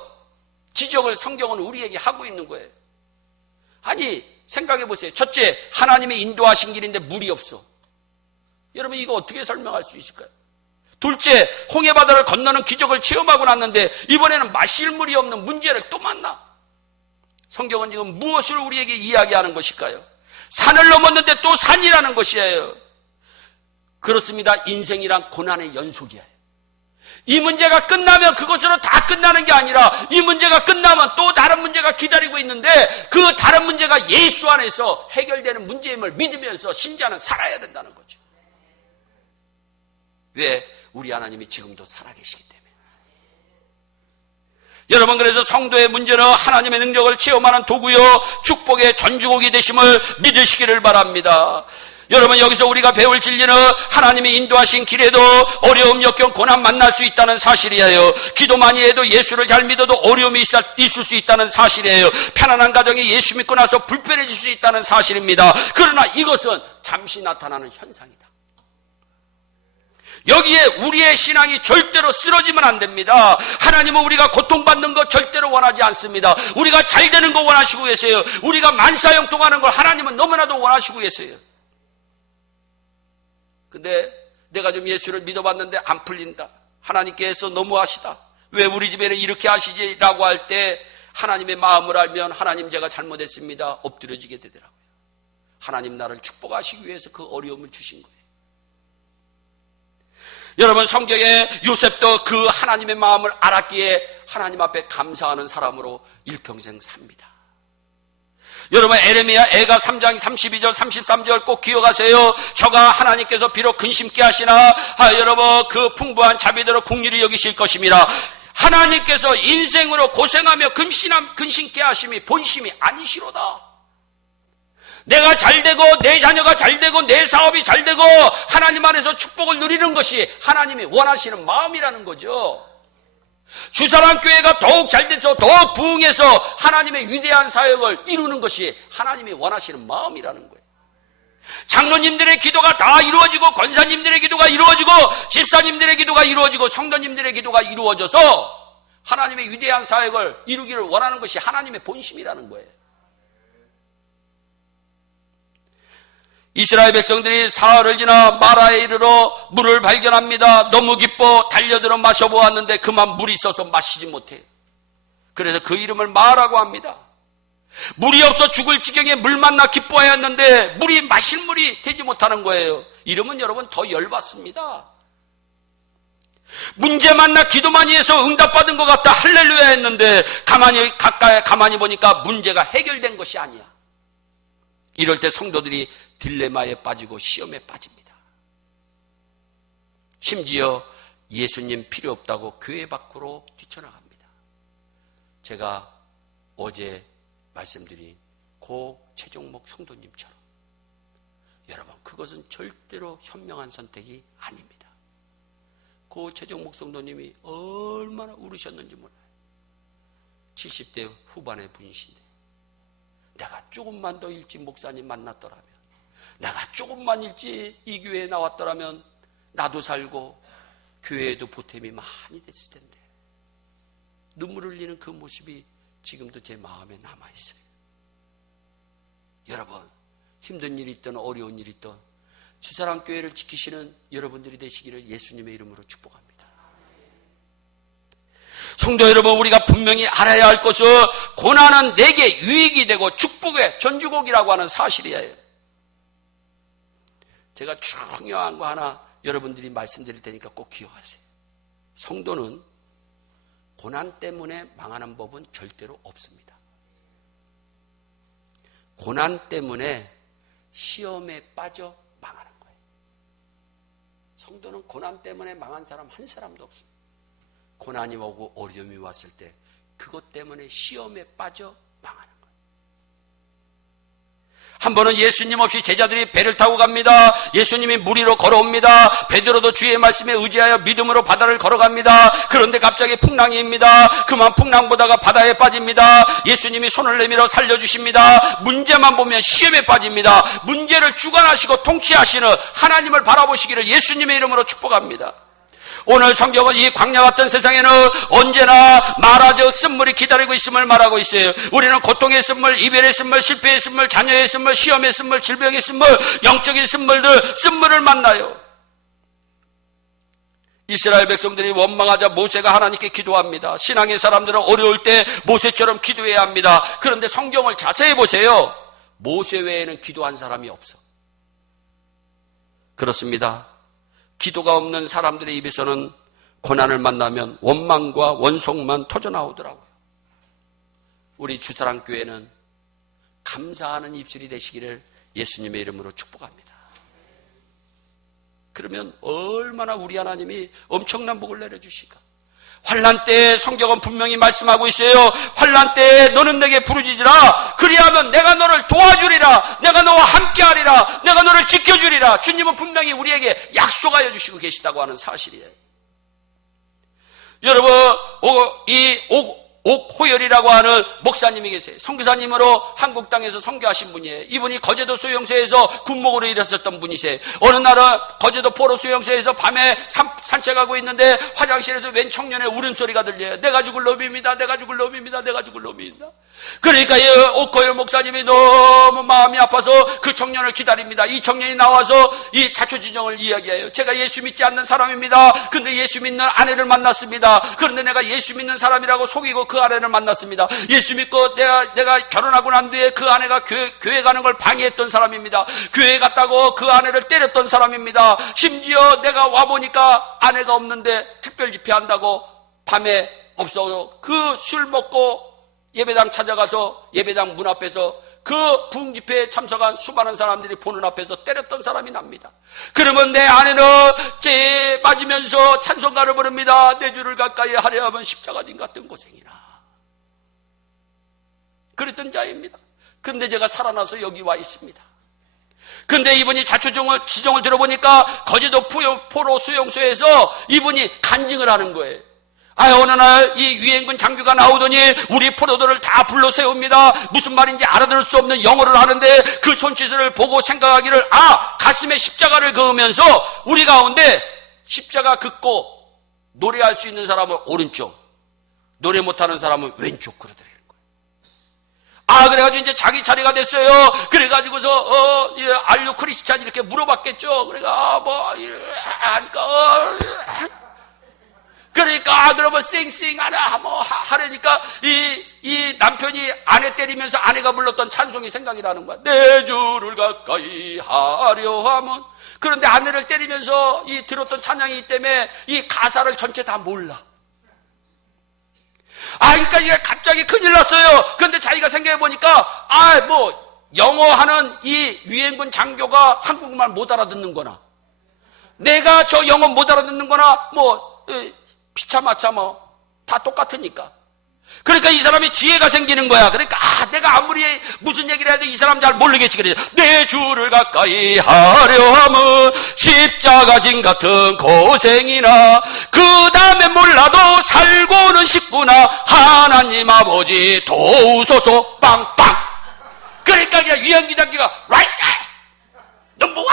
지적을 성경은 우리에게 하고 있는 거예요. 아니, 생각해 보세요. 첫째, 하나님의 인도하신 길인데 물이 없어. 여러분, 이거 어떻게 설명할 수 있을까요? 둘째, 홍해바다를 건너는 기적을 체험하고 났는데 이번에는 마실 물이 없는 문제를 또 만나. 성경은 지금 무엇을 우리에게 이야기하는 것일까요? 산을 넘었는데 또 산이라는 것이에요. 그렇습니다. 인생이란 고난의 연속이에요. 이 문제가 끝나면 그것으로 다 끝나는 게 아니라, 이 문제가 끝나면 또 다른 문제가 기다리고 있는데, 그 다른 문제가 예수 안에서 해결되는 문제임을 믿으면서 신자는 살아야 된다는 거죠. 왜? 우리 하나님이 지금도 살아계시기 때문에. 여러분, 그래서 성도의 문제는 하나님의 능력을 체험하는 도구요, 축복의 전주곡이 되심을 믿으시기를 바랍니다. 여러분, 여기서 우리가 배울 진리는 하나님이 인도하신 길에도 어려움, 역경, 고난 만날 수 있다는 사실이에요. 기도 많이 해도 예수를 잘 믿어도 어려움이 있을 수 있다는 사실이에요. 편안한 가정이 예수 믿고 나서 불편해질 수 있다는 사실입니다. 그러나 이것은 잠시 나타나는 현상이다. 여기에 우리의 신앙이 절대로 쓰러지면 안 됩니다. 하나님은 우리가 고통받는 것 절대로 원하지 않습니다. 우리가 잘 되는 거 원하시고 계세요. 우리가 만사형통하는 걸 하나님은 너무나도 원하시고 계세요. 근데 내가 좀 예수를 믿어봤는데 안 풀린다. 하나님께서 너무하시다. 왜 우리 집에는 이렇게 하시지? 라고 할 때 하나님의 마음을 알면, 하나님 제가 잘못했습니다, 엎드려지게 되더라고요. 하나님 나를 축복하시기 위해서 그 어려움을 주신 거예요. 여러분, 성경에 요셉도 그 하나님의 마음을 알았기에 하나님 앞에 감사하는 사람으로 일평생 삽니다. 여러분, 에레미야 애가 3장 32절 33절 꼭 기억하세요. 저가 하나님께서 비록 근심케 하시나 여러분 그 풍부한 자비대로 긍휼히 여기실 것임이라. 하나님께서 인생으로 고생하며 근심케 하심이 본심이 아니시로다. 내가 잘되고 내 자녀가 잘되고 내 사업이 잘되고 하나님 안에서 축복을 누리는 것이 하나님이 원하시는 마음이라는 거죠. 주사랑교회가 더욱 잘돼서 더욱 부흥해서 하나님의 위대한 사역을 이루는 것이 하나님이 원하시는 마음이라는 거예요. 장로님들의 기도가 다 이루어지고, 권사님들의 기도가 이루어지고, 집사님들의 기도가 이루어지고, 성도님들의 기도가 이루어져서 하나님의 위대한 사역을 이루기를 원하는 것이 하나님의 본심이라는 거예요. 이스라엘 백성들이 사흘을 지나 마라에 이르러 물을 발견합니다. 너무 기뻐 달려들어 마셔보았는데 그만 물이 있어서 마시지 못해요. 그래서 그 이름을 마라고 합니다. 물이 없어 죽을 지경에 물 만나 기뻐하였는데 물이 마실 물이 되지 못하는 거예요. 이름은 여러분 더 열받습니다. 문제 만나 기도 많이 해서 응답받은 것 같다 할렐루야 했는데 가까이 보니까 문제가 해결된 것이 아니야. 이럴 때 성도들이 딜레마에 빠지고 시험에 빠집니다. 심지어 예수님 필요 없다고 교회 밖으로 뛰쳐나갑니다. 제가 어제 말씀드린 고 최종목 성도님처럼 여러분, 그것은 절대로 현명한 선택이 아닙니다. 고 최종목 성도님이 얼마나 울으셨는지 몰라요. 70대 후반의 분이신데, 내가 조금만 더 일찍 목사님 만났더라면, 내가 조금만 일찍 이 교회에 나왔더라면 나도 살고 교회에도 보탬이 많이 됐을 텐데, 눈물 흘리는 그 모습이 지금도 제 마음에 남아있어요. 여러분, 힘든 일이 있든 어려운 일이 있든 주사랑교회를 지키시는 여러분들이 되시기를 예수님의 이름으로 축복합니다. 성도 여러분, 우리가 분명히 알아야 할 것은 고난은 내게 유익이 되고 축복의 전주곡이라고 하는 사실이에요. 제가 중요한 거 하나 여러분들이 말씀드릴 테니까 꼭 기억하세요. 성도는 고난 때문에 망하는 법은 절대로 없습니다. 고난 때문에 시험에 빠져 망하는 거예요. 성도는 고난 때문에 망한 사람 한 사람도 없어요. 고난이 오고 어려움이 왔을 때 그것 때문에 시험에 빠져 망하는 거예요. 한 번은 예수님 없이 제자들이 배를 타고 갑니다. 예수님이 물 위로 걸어옵니다. 베드로도 주의 말씀에 의지하여 믿음으로 바다를 걸어갑니다. 그런데 갑자기 풍랑이입니다. 그만 풍랑 보다가 바다에 빠집니다. 예수님이 손을 내밀어 살려주십니다. 문제만 보면 시험에 빠집니다. 문제를 주관하시고 통치하시는 하나님을 바라보시기를 예수님의 이름으로 축복합니다. 오늘 성경은 이 광야 같은 세상에는 언제나 마라적 쓴물이 기다리고 있음을 말하고 있어요. 우리는 고통의 쓴물, 이별의 쓴물, 실패의 쓴물, 자녀의 쓴물, 시험의 쓴물, 질병의 쓴물, 영적인 쓴물을 만나요. 이스라엘 백성들이 원망하자 모세가 하나님께 기도합니다. 신앙의 사람들은 어려울 때 모세처럼 기도해야 합니다. 그런데 성경을 자세히 보세요. 모세 외에는 기도한 사람이 없어. 그렇습니다. 기도가 없는 사람들의 입에서는 고난을 만나면 원망과 원송만 터져나오더라고요. 우리 주사랑교회는 감사하는 입술이 되시기를 예수님의 이름으로 축복합니다. 그러면 얼마나 우리 하나님이 엄청난 복을 내려주실까. 환난 때에 성경은 분명히 말씀하고 있어요. 환난 때에 너는 내게 부르짖으라. 그리하면 내가 너를 도와주리라. 내가 너와 함께하리라. 내가 너를 지켜주리라. 주님은 분명히 우리에게 약속하여 주시고 계시다고 하는 사실이에요. 여러분, 이 옥호열이라고 하는 목사님이 계세요. 선교사님으로 한국 땅에서 선교하신 분이에요. 이분이 거제도 수용소에서 군목으로 일하셨던 분이세요. 어느 날은 거제도 포로 수용소에서 밤에 산책하고 있는데 화장실에서 웬 청년의 울음소리가 들려요. 내가 죽을 놈입니다. 내가 죽을 놈입니다. 내가 죽을 놈입니다. 그러니까 이 옥호열 목사님이 너무 마음이 아파서 그 청년을 기다립니다. 이 청년이 나와서 이 자초지정을 이야기해요. 제가 예수 믿지 않는 사람입니다. 근데 예수 믿는 아내를 만났습니다. 그런데 내가 예수 믿는 사람이라고 속이고 그 아내를 만났습니다. 예수 믿고 내가 결혼하고 난 뒤에 그 아내가 교회 가는 걸 방해했던 사람입니다. 교회 갔다고 그 아내를 때렸던 사람입니다. 심지어 내가 와보니까 아내가 없는데 특별 집회한다고 밤에 없어서 그 술 먹고 예배당 찾아가서 예배당 문 앞에서 그 부흥집회에 참석한 수많은 사람들이 보는 앞에서 때렸던 사람이 납니다. 그러면 내 아내는 제 맞으면서 찬송가를 부릅니다. 내 주를 가까이 하려 하면 십자가진 같은 고생이나. 그랬던 자입니다. 그런데 제가 살아나서 여기 와 있습니다. 그런데 이분이 자초지정을 들어보니까 거제도 포로 수용소에서 이분이 간증을 하는 거예요. 어느 날 이 유엔군 장교가 나오더니 우리 포로들을 다 불러 세웁니다. 무슨 말인지 알아들을 수 없는 영어를 하는데 그 손짓을 보고 생각하기를 가슴에 십자가를 그으면서 우리 가운데 십자가 긋고 노래할 수 있는 사람은 오른쪽, 노래 못하는 사람은 왼쪽 그러더래요. 그래가지고 이제 자기 차례가 됐어요. 그래가지고서 알류 크리스찬 이렇게 물어봤겠죠. 그래가 하니까 그러니까 아들은 쌩쌩 하려니까 이 남편이 아내 때리면서 아내가 불렀던 찬송이 생각이 나는 거야. 내 주를 가까이 하려 하면. 그런데 아내를 때리면서 이 들었던 찬양이기 때문에 이 가사를 전체 다 몰라. 그러니까 이게 갑자기 큰일 났어요. 그런데 자기가 생각해 보니까 영어 하는 이 유엔군 장교가 한국말 못 알아듣는 거나, 내가 저 영어 못 알아듣는 거나 피차마차 다 똑같으니까. 그러니까 이 사람이 지혜가 생기는 거야. 그러니까 내가 아무리 무슨 얘기를 해도 이 사람 잘 모르겠지. 그래, 내 주를 가까이 하려 하면 십자가 진 같은 고생이나 그 다음에 몰라도 살고는 싶구나. 하나님 아버지 도우소서. 빵빵. 그러니까 그냥 유엔군 장교가 라이스 넘버 원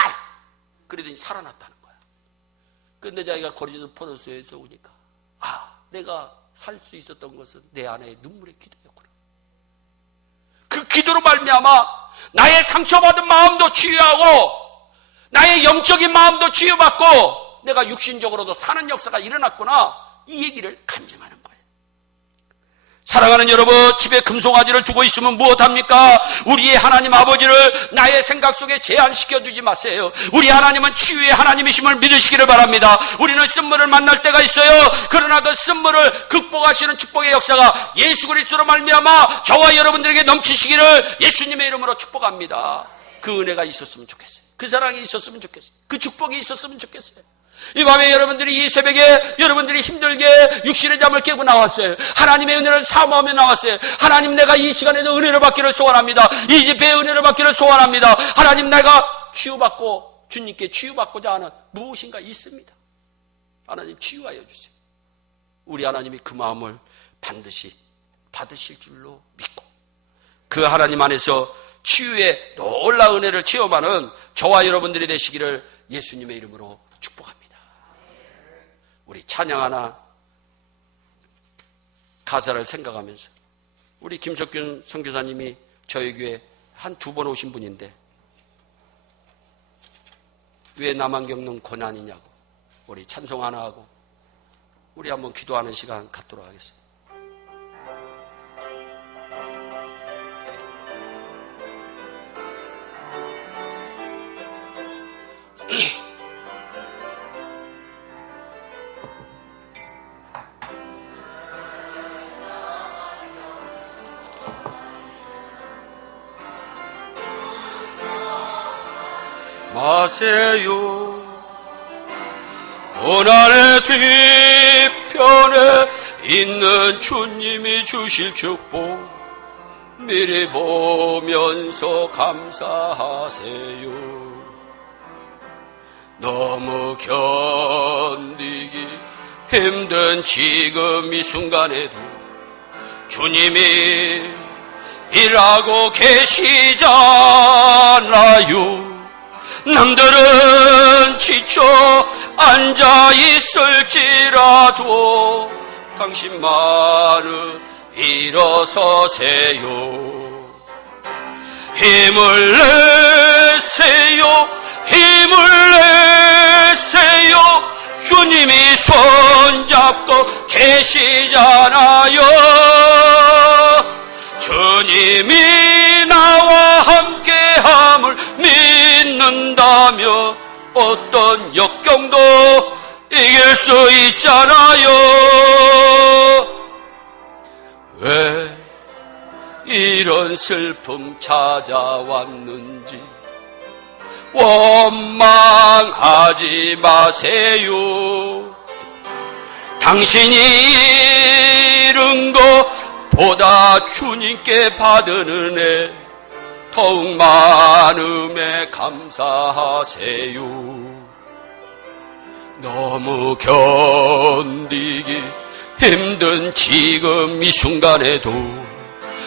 그러더니 살아났다는 거야. 근데 자기가 거리에서 포도수에서 오니까 내가 살 수 있었던 것은 내 아내의 눈물의 기도였구나. 그 기도로 말미암아 나의 상처받은 마음도 치유하고 나의 영적인 마음도 치유받고 내가 육신적으로도 사는 역사가 일어났구나. 이 얘기를 간증하는 거예요. 사랑하는 여러분, 집에 금송아지를 두고 있으면 무엇합니까? 우리의 하나님 아버지를 나의 생각 속에 제한시켜두지 마세요. 우리 하나님은 치유의 하나님이심을 믿으시기를 바랍니다. 우리는 쓴물을 만날 때가 있어요. 그러나 그 쓴물을 극복하시는 축복의 역사가 예수 그리스도로 말미암아 저와 여러분들에게 넘치시기를 예수님의 이름으로 축복합니다. 그 은혜가 있었으면 좋겠어요. 그 사랑이 있었으면 좋겠어요. 그 축복이 있었으면 좋겠어요. 이 밤에 여러분들이, 이 새벽에 여러분들이 힘들게 육신의 잠을 깨고 나왔어요. 하나님의 은혜를 사모하며 나왔어요. 하나님, 내가 이 시간에도 은혜를 받기를 소원합니다. 이 집회에 은혜를 받기를 소원합니다. 하나님, 내가 치유받고 주님께 치유받고자 하는 무엇인가 있습니다. 하나님, 치유하여 주세요. 우리 하나님이 그 마음을 반드시 받으실 줄로 믿고 그 하나님 안에서 치유의 놀라운 은혜를 체험하는 저와 여러분들이 되시기를 예수님의 이름으로 축복합니다. 우리 찬양하나 가사를 생각하면서, 우리 김석균 선교사님이 저희 교회 한 2번 오신 분인데 왜 나만 겪는 고난이냐고 우리 찬송 하나 하고 우리 한번 기도하는 시간 갖도록 하겠습니다. 마세요. 고난의 뒤편에 있는 주님이 주실 축복 미리 보면서 감사하세요. 너무 견디기 힘든 지금 이 순간에도 주님이 일하고 계시잖아요. 남들은 지쳐 앉아 있을지라도 당신만은 일어서세요. 힘을 내세요. 힘을 내세요. 주님이 손잡고 계시잖아요. 주님이 나와 함께함을 믿는다면 어떤 역경도 이길 수 있잖아요. 왜 이런 슬픔 찾아왔는지 원망하지 마세요. 당신이 잃은 것보다 주님께 받은 은혜 더욱 많음에 감사하세요. 너무 견디기 힘든 지금 이 순간에도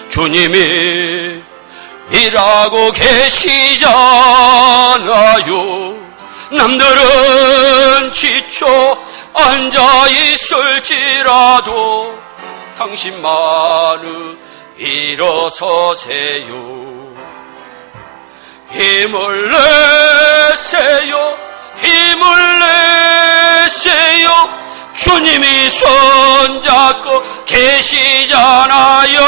주님이 일하고 계시잖아요. 남들은 지쳐 앉아 있을지라도 당신만은 일어서세요. 힘을 내세요. 힘을 내세요. 주님이 손잡고 계시잖아요.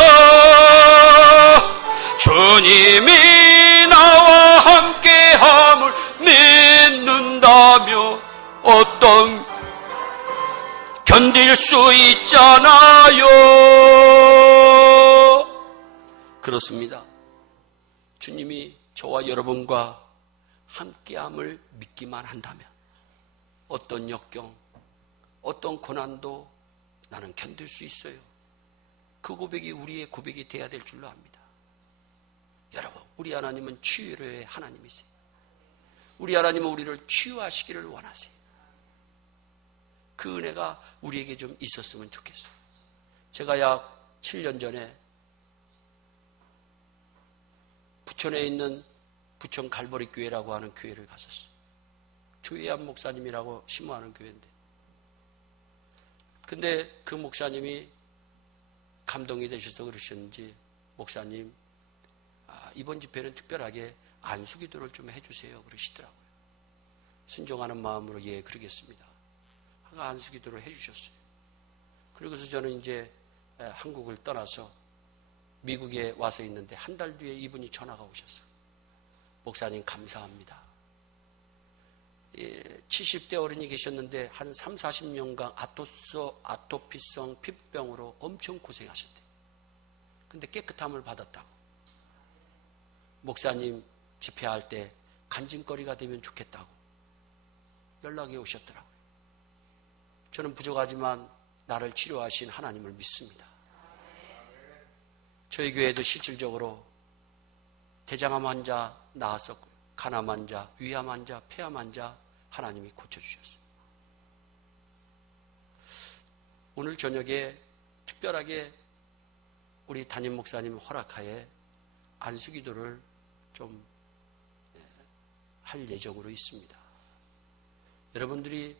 주님이 나와 함께함을 믿는다며 어떤 견딜 수 있잖아요. 그렇습니다. 주님이 저와 여러분과 함께함을 믿기만 한다면 어떤 역경, 어떤 고난도 나는 견딜 수 있어요. 그 고백이 우리의 고백이 돼야 될 줄로 압니다. 여러분, 우리 하나님은 치유의 하나님이세요. 우리 하나님은 우리를 치유하시기를 원하세요. 그 은혜가 우리에게 좀 있었으면 좋겠어요. 제가 약 7년 전에 부천에 있는 부천 갈보리 교회라고 하는 교회를 갔었어요. 조혜한 목사님이라고 심호하는 교회인데, 근데 그 목사님이 감동이 되셔서 그러셨는지, 목사님, 이번 집회는 특별하게 안수기도를 좀 해주세요 그러시더라고요. 순종하는 마음으로 예 그러겠습니다. 안수기도를 해주셨어요. 그러고서 저는 이제 한국을 떠나서 미국에 와서 있는데 한 달 뒤에 이분이 전화가 오셨어요. 목사님 감사합니다. 70대 어른이 계셨는데 한 3, 40년간 아토피성 피부병으로 엄청 고생하셨대요. 근데 깨끗함을 받았다고. 목사님 집회할 때 간증거리가 되면 좋겠다고 연락이 오셨더라고요. 저는 부족하지만 나를 치료하신 하나님을 믿습니다. 저희 교회도 실질적으로 대장암 환자 나았었고요. 간암 환자, 위암 환자, 폐암 환자 하나님이 고쳐주셨어요. 오늘 저녁에 특별하게 우리 담임 목사님 허락하에 안수기도를 좀 할 예정으로 있습니다. 여러분들이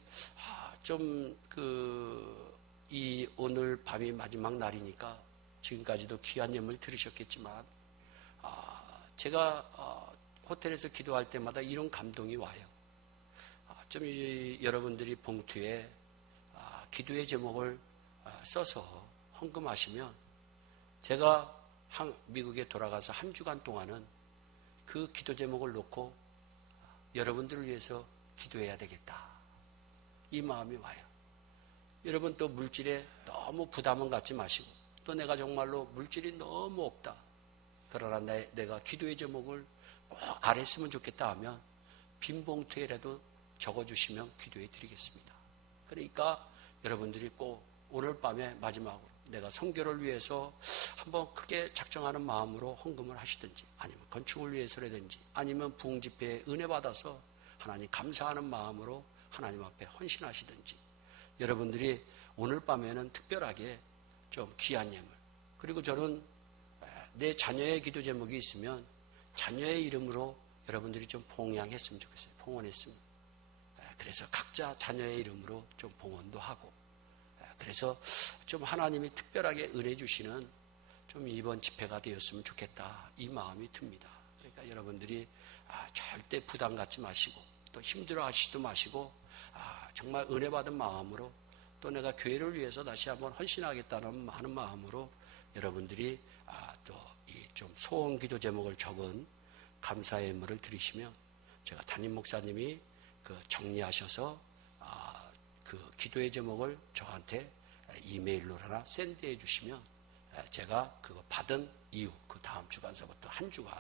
이 오늘 밤이 마지막 날이니까 지금까지도 귀한 예물 들으셨겠지만, 제가 호텔에서 기도할 때마다 이런 감동이 와요. 여러분들이 봉투에 기도의 제목을 써서 헌금하시면 제가 미국에 돌아가서 한 주간 동안은 그 기도 제목을 놓고 여러분들을 위해서 기도해야 되겠다. 이 마음이 와요. 여러분 또 물질에 너무 부담은 갖지 마시고, 또 내가 정말로 물질이 너무 없다. 그러나 내가 기도의 제목을 꼭 안 했으면 좋겠다 하면 빈 봉투에라도 적어주시면 기도해 드리겠습니다. 그러니까 여러분들이 꼭 오늘 밤에 마지막으로 내가 선교를 위해서 한번 크게 작정하는 마음으로 헌금을 하시든지, 아니면 건축을 위해서라든지, 아니면 부흥집회에 은혜 받아서 하나님 감사하는 마음으로 하나님 앞에 헌신하시든지, 여러분들이 오늘 밤에는 특별하게 좀 귀한 예물, 그리고 저는 내 자녀의 기도 제목이 있으면 자녀의 이름으로 여러분들이 좀 봉양했으면 좋겠어요. 봉헌했으면. 그래서 각자 자녀의 이름으로 좀 봉헌도 하고, 그래서 좀 하나님이 특별하게 은혜 주시는 좀 이번 집회가 되었으면 좋겠다, 이 마음이 듭니다. 그러니까 여러분들이 절대 부담 갖지 마시고, 또 힘들어 하시지도 마시고, 정말 은혜 받은 마음으로, 또 내가 교회를 위해서 다시 한번 헌신하겠다는 하는 마음으로 여러분들이 또 이 좀 소원 기도 제목을 적은 감사의 예물을 드리시면 제가 담임 목사님이 정리하셔서 그 기도의 제목을 저한테 이메일로 하나 샌드해 주시면 제가 그거 받은 이후 그 다음 주간서부터 한 주간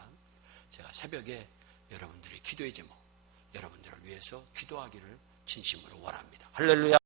제가 새벽에 여러분들의 기도의 제목, 여러분들을 위해서 기도하기를 진심으로 원합니다. 할렐루야.